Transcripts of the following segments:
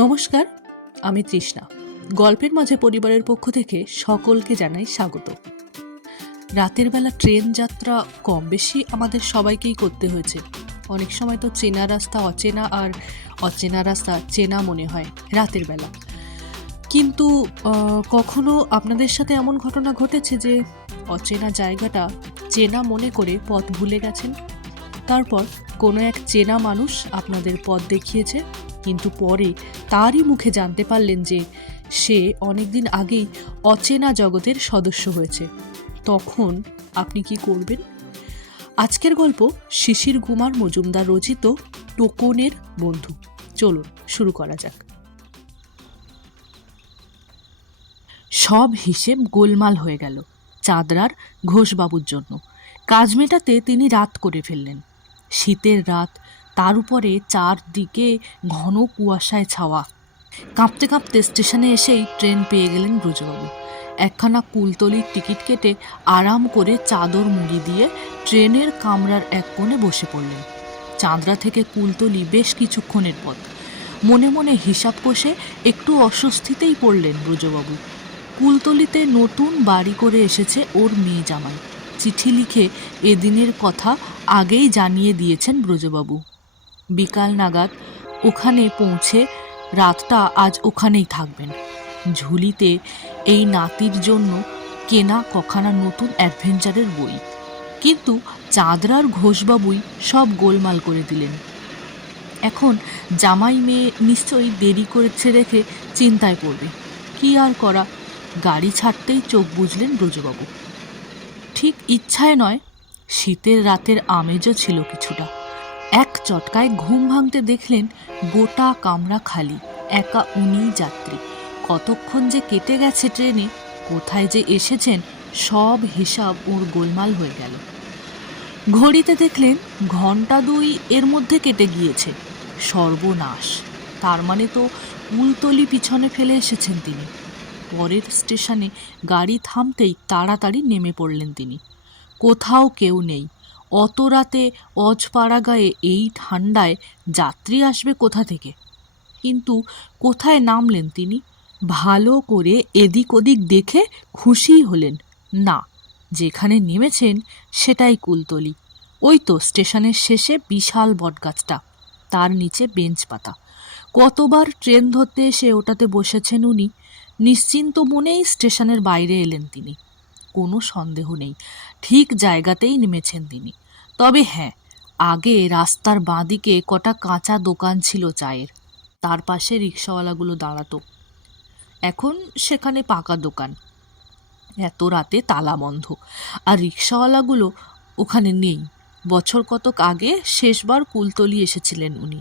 নমস্কার, আমি তৃষ্ণা। গল্পের মাঝে পরিবারের পক্ষ থেকে সকলকে জানাই স্বাগত। রাতের বেলা ট্রেন যাত্রা কম বেশি আমাদের সবাইকেই করতে হয়েছে। অনেক সময় তো চেনা রাস্তা অচেনা আর অচেনা রাস্তা চেনা মনে হয় রাতের বেলা। কিন্তু কখনো আপনাদের সাথে এমন ঘটনা ঘটেছে যে অচেনা জায়গাটা চেনা মনে করে পথ ভুলে গেছেন? তারপর কোনো এক চেনা মানুষ আপনাদের পথ দেখিয়েছে, কিন্তু পরে তারই মুখে জানতে পারলেন যে সে অনেকদিন আগেই অচেনা জগতের সদস্য হয়েছে। তখন আপনি কি করবেন? আজকের গল্প শিশির কুমার মজুমদার রচিত টোকনের বন্ধু। চলুন শুরু করা যাক। সব হিসেব গোলমাল হয়ে গেল চাঁদরার ঘোষবাবুর জন্য। কাজ মেটাতে তিনি রাত করে ফেললেন। শীতের রাত, তার উপরে চারদিকে ঘন কুয়াশায় ছাওয়া। কাঁপতে কাঁপতে স্টেশনে এসেই ট্রেন পেয়ে গেলেন ব্রজবাবু। একখানা কুলতলির টিকিট কেটে আরাম করে চাদর মুড়ি দিয়ে ট্রেনের কামরার এক কোণে বসে পড়লেন। চাঁদরা থেকে কুলতলি বেশ কিছুক্ষণের পথ। মনে মনে হিসাব কষে একটু অস্বস্তিতেই পড়লেন ব্রজবাবু। কুলতলিতে নতুন বাড়ি করে এসেছে ওর মেয়ে জামাই। চিঠি লিখে এদিনের কথা আগেই জানিয়ে দিয়েছেন ব্রজবাবু। বিকাল নাগাদ ওখানে পৌঁছে রাতটা আজ ওখানেই থাকবেন। ঝুলিতে এই নাতির জন্য কেনা কখানা নতুন অ্যাডভেঞ্চারের বই। কিন্তু চাঁদরার ঘোষবাবুই সব গোলমাল করে দিলেন। এখন জামাই মেয়ে নিশ্চয়ই দেরি করেছে দেখে চিন্তায় পড়বে। কি আর করা, গাড়ি ছাড়তেই চোখ বুঝলেন ব্রজবাবু। ঠিক ইচ্ছায় নয়, শীতের রাতের আমেজও ছিল কিছুটা। এক চটকায় ঘুম ভাঙতে দেখলেন গোটা কামরা খালি, একা উনিই যাত্রী। কতক্ষণ যে কেটে গেছে ট্রেনে, কোথায় যে এসেছেন, সব হিসাব ওর গোলমাল হয়ে গেল। ঘড়িতে দেখলেন ঘন্টা দুই এর মধ্যে কেটে গিয়েছে। সর্বনাশ! তার মানে তো কুলতলি পিছনে ফেলে এসেছেন তিনি। পরের স্টেশনে গাড়ি থামতেই তাড়াতাড়ি নেমে পড়লেন তিনি। কোথাও কেউ নেই। অত রাতে অজপাড়া গায়ে এই ঠান্ডায় যাত্রী আসবে কোথা থেকে? কিন্তু কোথায় নামলেন তিনি? ভালো করে এদিক ওদিক দেখে খুশিই হলেন না, যেখানে নেমেছেন সেটাই কুলতলি। ওই তো স্টেশনের শেষে বিশাল বটগাছটা, তার নিচে বেঞ্চ পাতা। কতবার ট্রেন ধরতে এসে ওটাতে বসেছেন উনি। নিশ্চিন্ত মনেই স্টেশনের বাইরে এলেন তিনি। কোনো সন্দেহ নেই, ঠিক জায়গাতেই নেমেছেন তিনি। তবে হ্যাঁ, আগে রাস্তার বাঁদিকে কটা কাঁচা দোকান ছিল চায়ের, তার পাশে রিক্সাওয়ালাগুলো দাঁড়াতো। এখন সেখানে পাকা দোকান। এত রাতে তালা বন্ধ, আর রিক্সাওয়ালাগুলো ওখানে নেই। বছর কতক আগে শেষবার কুলতলি এসেছিলেন উনি।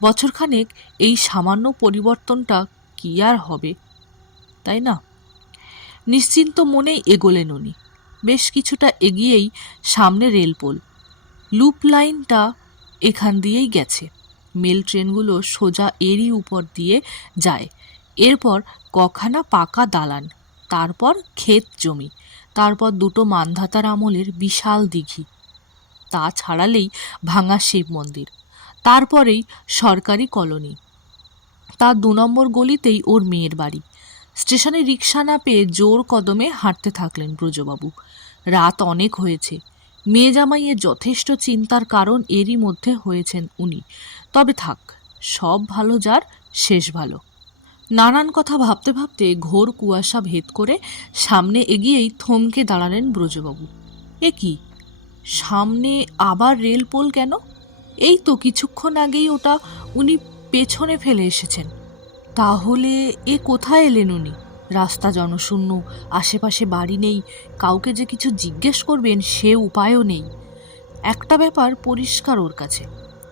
বছরখানেক এই সামান্য পরিবর্তনটা কি আর হবে, তাই না? নিশ্চিন্ত মনেই এগোলেন উনি। বেশ কিছুটা এগিয়েই সামনে রেলপোল। লুপ লাইনটা এখান দিয়েই গেছে। মেল ট্রেনগুলো সোজা এরই উপর দিয়ে যায়। এরপর কখানা পাকা দালান, তারপর ক্ষেত জমি, তারপর দুটো মান্ধাতার আমলের বিশাল দিঘি। তা ছাড়ালেই ভাঙা শিব মন্দির, তারপরেই সরকারি কলোনি। তার 2 নম্বর গলিতেই ওর মেয়ের বাড়ি। স্টেশনে রিক্সা না পেয়ে জোর কদমে হাঁটতে থাকলেন ব্রজবাবু। রাত অনেক হয়েছে। মেয়ে জামাইয়ের যথেষ্ট চিন্তার কারণ এরই মধ্যে হয়েছেন উনি। তবে থাক, সব ভালো যার শেষ ভালো। নানান কথা ভাবতে ভাবতে ঘোর কুয়াশা ভেদ করে সামনে এগিয়েই থমকে দাঁড়ালেন ব্রজবাবু। এ কি, সামনে আবার রেলপোল কেন? এই তো কিছুক্ষণ আগেই ওটা উনি পেছনে ফেলে এসেছেন। তাহলে এ কোথায় এলেন উনি? রাস্তা জনশূন্য, আশেপাশে বাড়ি নেই, কাউকে যে কিছু জিজ্ঞেস করবেন সে উপায়ও নেই। একটা ব্যাপার পরিষ্কার ওর কাছে,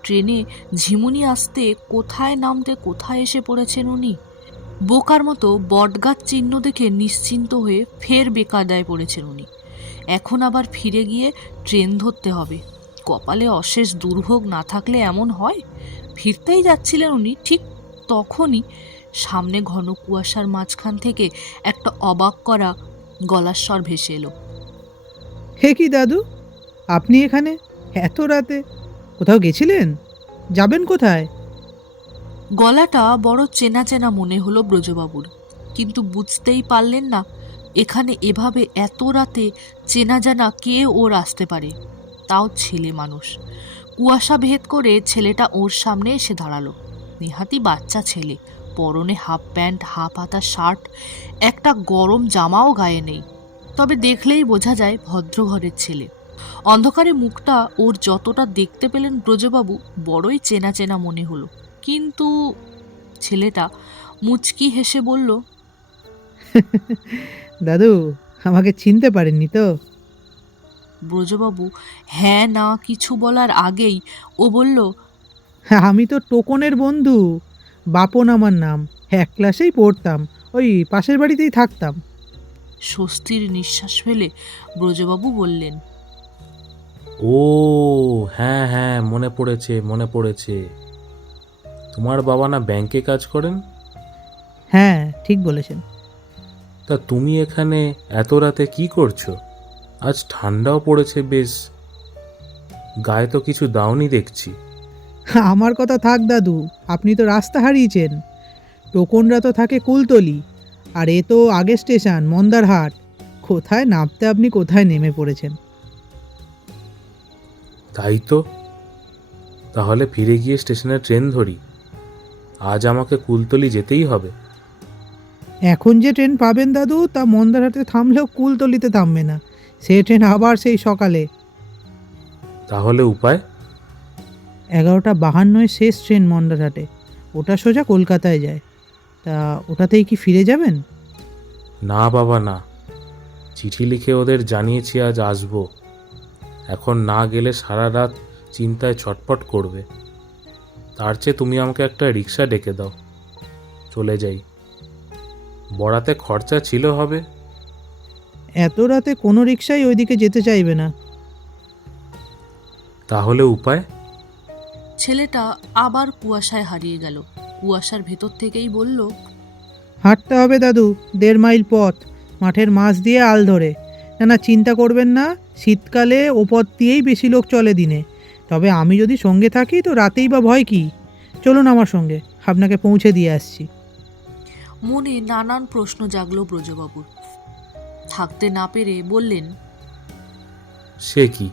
ট্রেনে ঝিমুনি আসতে কোথায় নামতে কোথায় এসে পড়েছেন উনি। বোকার মতো বটগাছ চিহ্ন দেখে নিশ্চিন্ত হয়ে ফের বেকায়দায় পড়েছেন উনি। এখন আবার ফিরে গিয়ে ট্রেন ধরতে হবে। কপালে অশেষ দুর্ভোগ না থাকলে এমন হয়? ফিরতেই যাচ্ছিলেন উনি, ঠিক তখনই সামনে ঘন কুয়াশার মাঝখান থেকে একটা অবাক করা গলার স্বর ভেসে এলো। হে কি দাদু, আপনি এখানে এত রাতে? কোথাও গেছিলেন? যাবেন কোথায়? গলাটা বড় চেনা চেনা মনে হলো ব্রজবাবুর, কিন্তু বুঝতেই পারলেন না এখানে এভাবে এত রাতে চেনা জানা কে ওর আসতে পারে, তাও ছেলে মানুষ। কুয়াশা ভেদ করে ছেলেটা ওর সামনে এসে দাঁড়ালো। নেহাতি বাচ্চা ছেলে, পরনে হাফ প্যান্ট, হাফ হাতা শার্ট, একটা গরম জামাও গায়ে নেই, তবে দেখলেই বোঝা যায় ভদ্র ঘরের ছেলে। অন্ধকারে মুখটা ওর যতটা দেখতে পেলেন ব্রজবাবু বড়ই চেনা চেনা মনে হলো, কিন্তু ছেলেটা মুচকি হেসে বলল, দাদু, আমাকে চিনতে পারেননি তো? ব্রজবাবু হ্যাঁ না কিছু বলার আগেই ও বলল, আমি তো টোকনের বন্ধু। বাপন আমার নাম। এক ক্লাসেই পড়তাম, ওই পাশের বাড়িতেই থাকতাম। স্বস্তির নিঃশ্বাস ফেলে ব্রজবাবু বললেন, ও হ্যাঁ হ্যাঁ, মনে পড়েছে মনে পড়েছে। তোমার বাবা না ব্যাংকে কাজ করেন? হ্যাঁ, ঠিক বলেছেন। তা তুমি এখানে এত রাতে কি করছো? আজ ঠান্ডাও পড়েছে বেশ, গায়ে তো কিছু দাওনি দেখছি। আমার কথা থাক দাদু, আপনি তো রাস্তা হারিয়েছেন। টোকনরা তো থাকে কুলতলি, আর এ তো আগের স্টেশন মন্দারহাট। কোথায় নামতে আপনি কোথায় নেমে পড়েছেন। তাই তো, তাহলে ফিরে গিয়ে স্টেশনে ট্রেন ধরি। আজ আমাকে কুলতলি যেতেই হবে। এখন যে ট্রেন পাবেন দাদু, তা মন্দারহাটে থামলেও কুলতলিতে থামবে না। সে ট্রেন আবার সেই সকালে। তাহলে উপায়? 11:52 শেষ ট্রেন মন্দারহাটে। ওটা সোজা কলকাতায় যায়। তা ওটাতেই কি ফিরে যাবেন? না বাবা না, চিঠি লিখে ওদের জানিয়েছি আজ আসবো। এখন না গেলে সারা রাত চিন্তায় ছটফট করবে। তার চেয়ে তুমি আমাকে একটা রিক্সা ডেকে দাও, চলে যাই। বড়াতে খরচা ছিল হবে। এত রাতে কোনো রিক্সাই ওইদিকে যেতে চাইবে না। তাহলে উপায়? ছেলেটা আবার কুয়াশায় হারিয়ে গেল। কুয়াশার ভেতর থেকেই বলল, হাঁটতে হবে দাদু, 1.5 মাইল পথ, মাঠের মাছ দিয়ে আল ধরে। না না, চিন্তা করবেন না, শীতকালে ও পথ দিয়েই বেশি লোক চলে দিনে। তবে আমি যদি সঙ্গে থাকি তো রাতেই বা ভয় কি। চলুন আমার সঙ্গে, আপনাকে পৌঁছে দিয়ে আসছি। মনে নানান প্রশ্ন জাগলো ব্রজবাবুর। থাকতে না পেরে বললেন, সে কি,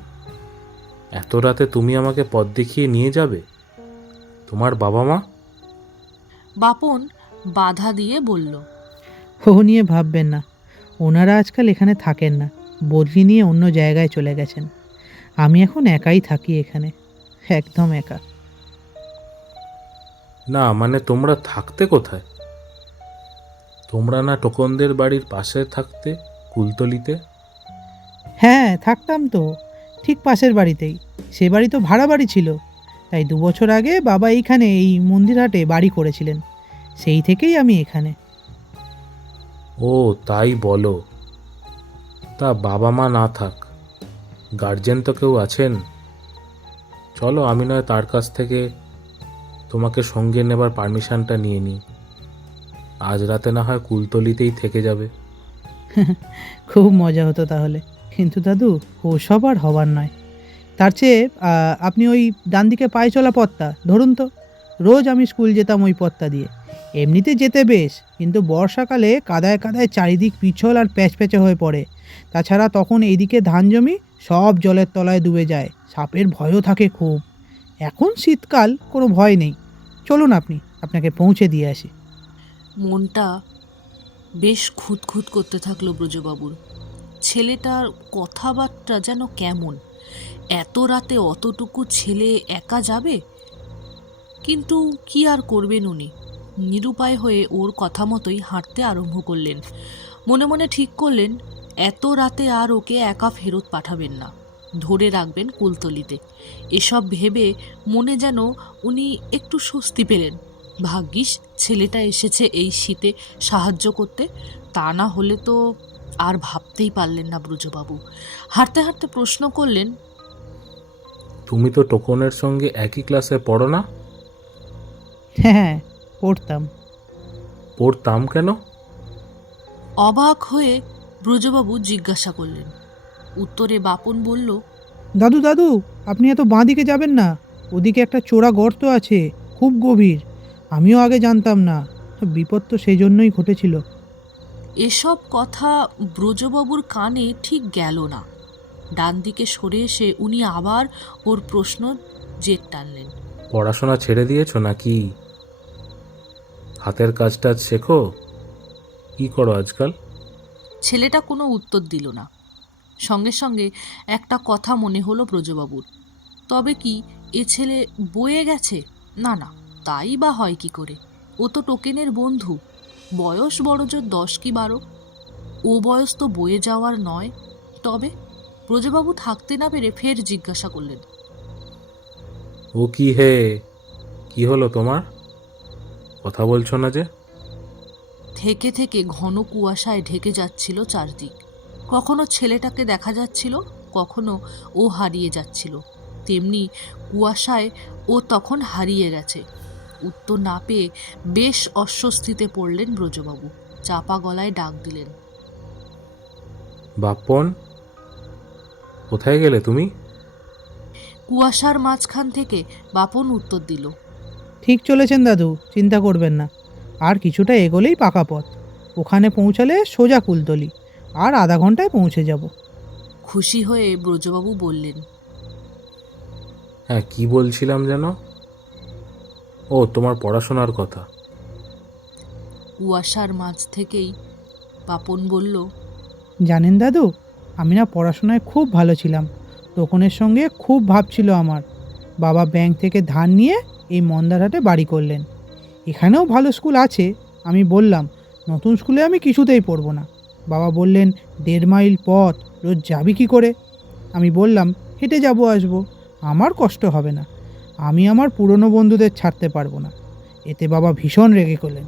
এত রাতে তুমি আমাকে পথ দেখিয়ে নিয়ে যাবে? তোমার বাবা মা? বাপন বাধা দিয়ে বলল, ও নিয়ে ভাববেন না, ওনারা আজকাল এখানে থাকেন না, বদলি নিয়ে অন্য জায়গায় চলে গেছেন। আমি এখন একাই থাকি এখানে, একদম একা। না মানে তোমরা থাকতে কোথায়? তোমরা না টোকনদের বাড়ির পাশে থাকতে, কুলতলিতে? হ্যাঁ, থাকতাম তো, ঠিক পাশের বাড়িতেই। সে বাড়ি তো ভাড়া বাড়ি ছিল, তাই 2 বছর আগে বাবা এইখানে এই মন্দিরহাটে বাড়ি করেছিলেন। সেই থেকেই আমি এখানে। ও তাই বলো। তা বাবা মা না থাক, গার্জেন তো কেউ আছেন? চলো আমি নয় তার কাছ থেকে তোমাকে সঙ্গে নেবার পারমিশনটা নিয়ে নিই। আজ রাতে না হয় কুলতলিতেই থেকে যাবে। খুব মজা হতো তাহলে, কিন্তু দাদু ওসব আর হবার নয়। তার চেয়ে আপনি ওই ডান দিকে পায়ে চলা পথটা ধরুন তো। রোজ আমি স্কুল যেতাম ওই পথটা দিয়ে। এমনিতে যেতে বেশ, কিন্তু বর্ষাকালে কাদায় কাদায় চারিদিক পিছল আর প্যাচপ্যাচে হয়ে পড়ে। তাছাড়া তখন এইদিকে ধান জমি সব জলের তলায় ডুবে যায়, সাপের ভয়ও থাকে খুব। এখন শীতকাল, কোনো ভয় নেই। চলুন আপনাকে পৌঁছে দিয়ে আসি। মনটা বেশ খুঁতখুত করতে থাকলো ব্রজবাবুর। ছেলেটার কথাবার্তা যেন কেমন, এত রাতে অতটুকু ছেলে একা যাবে? কিন্তু কি আর করবেন উনি, নিরুপায় হয়ে ওর কথা মতোই হাঁটতে আরম্ভ করলেন। মনে মনে ঠিক করলেন এত রাতে আর ওকে একা ফেরত পাঠাবেন না, ধরে রাখবেন কুলতলিতে। এসব ভেবে মনে যেন উনি একটু স্বস্তি পেলেন। ভাগ্যিস ছেলেটা এসেছে এই শীতে সাহায্য করতে, তা না হলে তো আর ভাবতেই পারলেন না ব্রজবাবু। হাঁটতে হাঁটতে প্রশ্ন করলেন, তুমি তো টোকনের সঙ্গে একই ক্লাসে পড়ো না? হ্যাঁ, পড়তাম। পড়তাম কেন? অবাক হয়ে ব্রজবাবু জিজ্ঞাসা করলেন। উত্তরে বাপন বলল, দাদু দাদু, আপনি এত বাঁ দিকে যাবেন না। ওদিকে একটা চোরা গর্ত আছে, খুব গভীর। আমিও আগে জানতাম না, বিপদ তো সেই জন্যই ঘটেছিল। এসব কথা ব্রজবাবুর কানে ঠিক গেল না। ডান দিকে সরে এসে উনি আবার ওর প্রশ্ন জেদ টানলেন। পড়াশোনা ছেড়ে দিয়েছো নাকি? হাতের কাজ টাজ শেখো। কি করো আজকাল? ছেলেটা কোনো উত্তর দিল না। সঙ্গে সঙ্গে একটা কথা মনে হলো ব্রজবাবুর। তবে কি এ ছেলে বয়ে গেছে? না না, তাই বা হয় কি করে? ও তো টোকেনের বন্ধু। বয়স বড়জোর 10 কি 12। ও বয়স তো বয়ে যাওয়ার নয়। তবে ব্রজবাবু থাকতে না পেরে ফের জিজ্ঞাসা করলেন। ও কি হে, কি হলো তোমার? কথা বলছো না যে? থেকে থেকে ঘন কুয়াশায় ঢেকে যাচ্ছিল চারদিক। কখনো ছেলেটাকে দেখা যাচ্ছিল, কখনো ও হারিয়ে যাচ্ছিল। তেমনি কুয়াশায় ও তখন হারিয়ে গেছে। উত্তর না পেয়ে বেশ অস্বস্তিতে পড়লেন ব্রজবাবু। চাপা গলায় ডাক দিলেন। বাপন, কোথায় গেলে তুমি? কুয়াশার মাঝখান থেকে বাপন উত্তর দিল। ঠিক চলেছেন দাদু, চিন্তা করবেন না। আর কিছুটা এগোলেই পাকা পথ। ওখানে পৌঁছালে সোজা কুলতলি। আর আধা ঘন্টায় পৌঁছে যাব। খুশি হয়ে ব্রজবাবু বললেন। হ্যাঁ, কি বলছিলাম যেন? ও, তোমার পড়াশোনার কথা। কুয়াশার মাঝ থেকেই বাপন বলল। জানেন দাদু, আমি না পড়াশোনায় খুব ভালো ছিলাম। টোকনের সঙ্গে খুব ভাব ছিল আমার। বাবা ব্যাংক থেকে ধার নিয়ে এই মন্দারহাটে বাড়ি করলেন। এখানেও ভালো স্কুল আছে। আমি বললাম, নতুন স্কুলে আমি কিছুতেই পড়বো না। বাবা বললেন, 1.5 মাইল পথ রোজ যাবি কি করে? আমি বললাম, হেঁটে যাবো আসবো, আমার কষ্ট হবে না। আমি আমার পুরনো বন্ধুদের ছাড়তে পারবো না। এতে বাবা ভীষণ রেগে করলেন।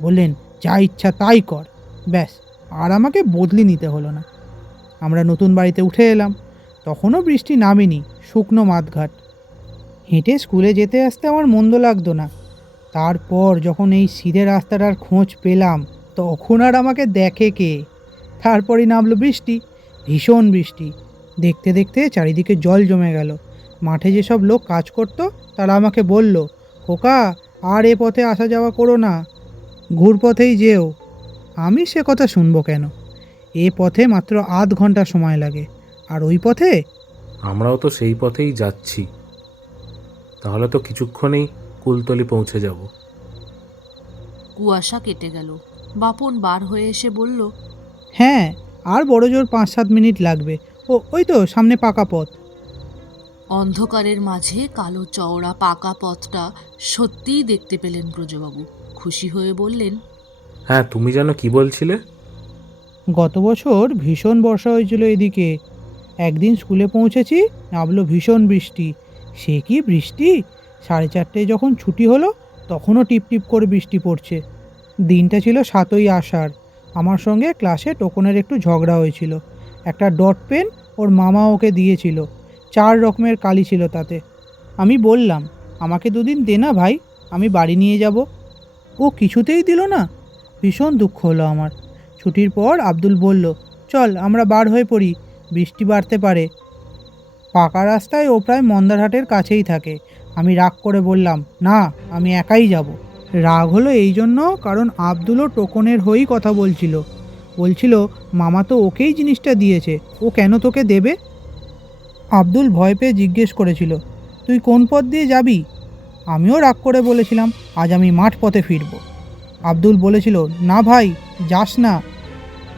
বললেন, যা ইচ্ছা তাই কর। ব্যাস, আর আমাকে বদলি নিতে হলো না। আমরা নতুন বাড়িতে উঠে এলাম। তখনও বৃষ্টি নামেনি, শুকনো মাঠঘাট। হেঁটে স্কুলে যেতে আসতে আমার মন্দ লাগতো না। তারপর যখন এই সিধে রাস্তাটার খোঁজ পেলাম, তখন আর আমাকে দেখে কে? তারপরই নামলো বৃষ্টি, ভীষণ বৃষ্টি। দেখতে দেখতে চারিদিকে জল জমে গেল। মাঠে যেসব লোক কাজ করত তারা আমাকে বলল, খোকা, আর এ পথে আসা যাওয়া করো না, ঘুরপথেই যেও। আমি সে কথা শুনবো কেন? এ পথে মাত্র আধ ঘন্টা সময় লাগে, আর ওই পথে। আমরাও তো সেই পথেই যাচ্ছি। তাহলে তো কিছুক্ষণেই কুলতলি পৌঁছে যাব। কুয়াশা কেটে গেল। বাপন বার হয়ে এসে বলল। হ্যাঁ, আর বড় জোর 5-7 মিনিট লাগবে। ওই তো সামনে পাকা পথ। অন্ধকারের মাঝে কালো চওড়া পাকা পথটা সত্যিই দেখতে পেলেন ব্রজবাবু। খুশি হয়ে বললেন। হ্যাঁ, তুমি যেন কি বলছিলে? গত বছর ভীষণ বর্ষা হয়েছিল এদিকে। একদিন স্কুলে পৌঁছেছি, নামলো ভীষণ বৃষ্টি। সে কি বৃষ্টি! 4:30টায় যখন ছুটি হলো, তখনও টিপটিপ করে বৃষ্টি পড়ছে। দিনটা ছিল 7ই আষাঢ়। আমার সঙ্গে ক্লাসে টোকনের একটু ঝগড়া হয়েছিল। একটা ডট পেন ওর মামা ওকে দিয়েছিল। 4 রকমের কালি ছিল তাতে। আমি বললাম, আমাকে 2 দিন দে না ভাই, আমি বাড়ি নিয়ে যাব। ও কিছুতেই দিল না। ভীষণ দুঃখ হলো আমার। ছুটির পর আব্দুল বলল, চল আমরা বার হয়ে পড়ি, বৃষ্টি বাড়তে পারে। পাকা রাস্তায় ও প্রায় মন্দারহাটের কাছেই থাকে। আমি রাগ করে বললাম, না, আমি একাই যাব। রাগ হলো এই জন্য কারণ আব্দুলও টোকনের হয়েই কথা বলছিল মামা তো ওকেই জিনিসটা দিয়েছে, ও কেন তোকে দেবে? আব্দুল ভয় পেয়ে জিজ্ঞেস করেছিল, তুই কোন পথ দিয়ে যাবি? আমিও রাগ করে বলেছিলাম, আজ আমি মাঠ পথে ফিরব। আব্দুল বলেছিল, না ভাই, যাস না।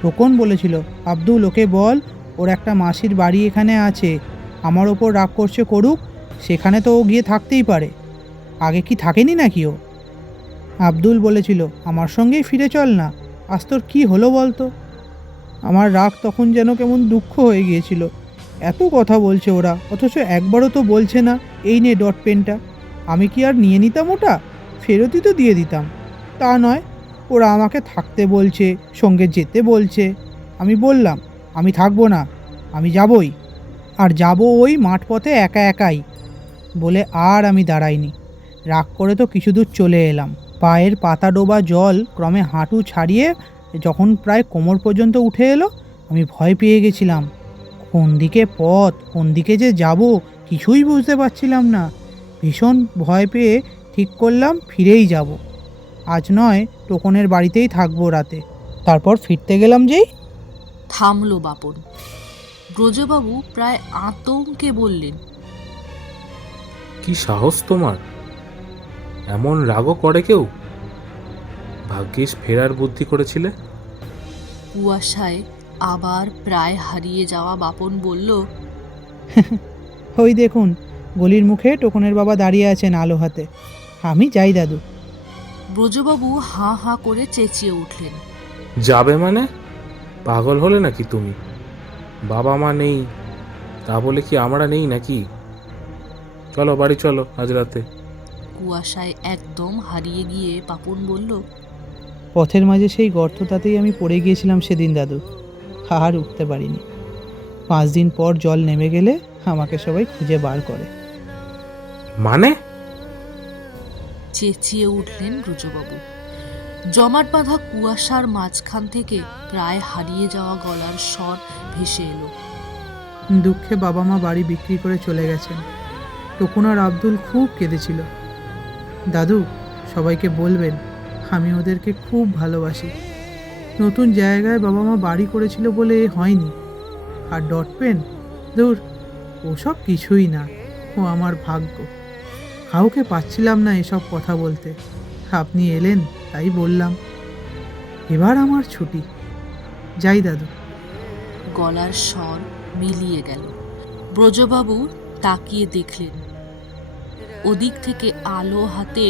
টোকন বলেছিল, আব্দুল, ওকে বল ওর একটা মাসির বাড়ি এখানে আছে, আমার ওপর রাগ করছে করুক, সেখানে তো ও গিয়ে থাকতেই পারে। আগে কি থাকেনি নাকি ও? আব্দুল বলেছিল, আমার সঙ্গেই ফিরে চল না। আজ তোর কী হলো বলতো? আমার রাগ তখন যেন কেমন দুঃখ হয়ে গিয়েছিল। এত কথা বলছে ওরা, অথচ একবারও তো বলছে না, এই নে ডট পেনটা। আমি কি আর নিয়ে নিতাম ওটা? ফেরতই তো দিয়ে দিতাম। তা নয়, ওরা আমাকে থাকতে বলছে, সঙ্গে যেতে বলছে। আমি বললাম, আমি থাকবো না, আমি যাবই। আর যাব ওই মাঠপথে একা একাই। বলে আর আমি দাঁড়াইনি। রাগ করে তো কিছু দূর চলে এলাম। পায়ের পাতা ডোবা জল ক্রমে হাঁটু ছাড়িয়ে যখন প্রায় কোমর পর্যন্ত উঠে এলো, আমি ভয় পেয়ে গেছিলাম। কোন দিকে পথ, কোন দিকে যে যাব কিছুই বুঝতে পারছিলাম না। ভীষণ ভয় পেয়ে ঠিক করলাম ফিরেই যাব। আজ নয়, টোকনের বাড়িতেই থাকবো রাতে, তারপর ফিরতে গেলাম যেই। থামল বাপন। ব্রজবাবু প্রায় আতঙ্কে বললেন, কি সাহস তোমার! এমন রাগও করে কেউ? ভাগ্যিস ফেরার বুদ্ধি করেছিলে। কুয়াশায় আবার প্রায় হারিয়ে যাওয়া বাপন বলল, ওই দেখুন, গলির মুখে টোকনের বাবা দাঁড়িয়ে আছেন আলো হাতে। আমি যাই দাদু। ব্রজবাবু হাঁ হাঁ করে চেঁচিয়ে উঠলেন, যাবে মানে? পাগল হলে নাকি তুমি? বাবা মা নেই তা বলে কি আমরা নেই নাকি? চলো বাড়ি চলো আজ রাতে। কুয়াশায় একদম হারিয়ে গিয়ে বাপন বলল, পথের মাঝে সেই গর্তটাতেই আমি পড়ে গিয়েছিলাম সেদিন দাদু, আর উঠতে পারিনি। 5 দিন পর জল নেমে গেলে আমাকে সবাই খুঁজে বার করে। মানে? চেঁচিয়ে উঠলেন ব্রজবাবু। জমাট বাঁধা কুয়াশার মাঝখান থেকে প্রায় হারিয়ে যাওয়া গলার স্বর ভেসে এলো, দুঃখে বাবা মা বাড়ি বিক্রি করে চলে গেছেন। টোকন আর আব্দুল খুব কেঁদেছিল। দাদু, সবাইকে বলবেন আমি ওদেরকে খুব ভালোবাসি। নতুন জায়গায় বাবা মা বাড়ি করেছিল বলে হয়নি। আর ডট পেন, দূর, ওসব কিছুই না। ও আমার ভাগ্য। কাউকে পাচ্ছিলাম না এসব কথা বলতে। আপনি এলেন তাই বললাম। এবার আমার ছুটি। যাই দাদু। গলার স্বর মিলিয়ে গেল। ব্রজবাবু তাকিয়ে দেখলেন, ওদিক থেকে আলো হাতে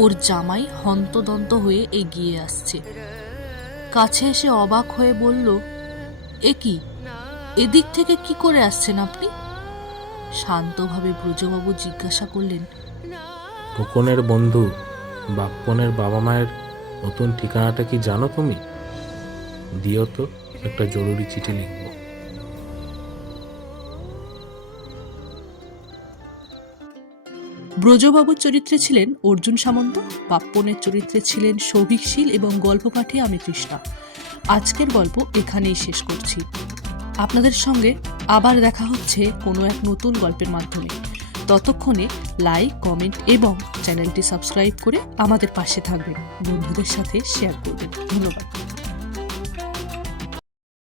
ওর জামাই হন্তদন্ত হয়ে এগিয়ে আসছে। কাছে এসে অবাক হয়ে বলল, এ কি, এদিক থেকে কি করে আসছেন আপনি? শান্তভাবে ব্রজবাবু জিজ্ঞাসা করলেন, টোকনের বন্ধু বাপ্পনের বাবা মায়ের নতুন ঠিকানাটা কি জানো তুমি? দিও তো, একটা জরুরি চিঠি লিখবো। ব্রজবাবুর চরিত্রে ছিলেন অর্জুন সামন্ত, বাপ্পনের চরিত্রে ছিলেন সৌভিক শীল এবং গল্প পাঠে আমি তৃষ্ণা। আজকের গল্প এখানেই শেষ করছি। আপনাদের সঙ্গে আবার দেখা হচ্ছে কোনো এক নতুন গল্পের মাধ্যমে। ততক্ষণে লাইক, কমেন্ট এবং চ্যানেলটি সাবস্ক্রাইব করে আমাদের পাশে থাকবেন, বন্ধুদের সাথে শেয়ার করবেন। ধন্যবাদ।